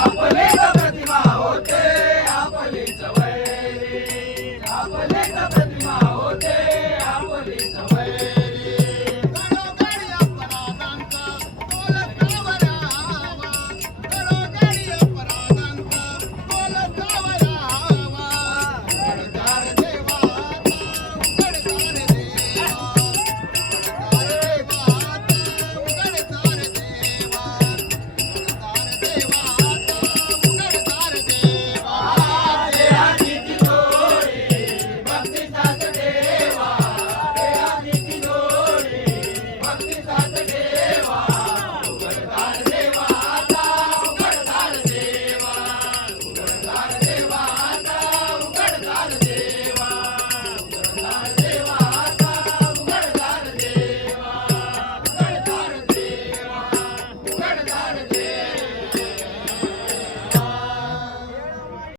आपले प्रतिमा होते आपली चवळी आपले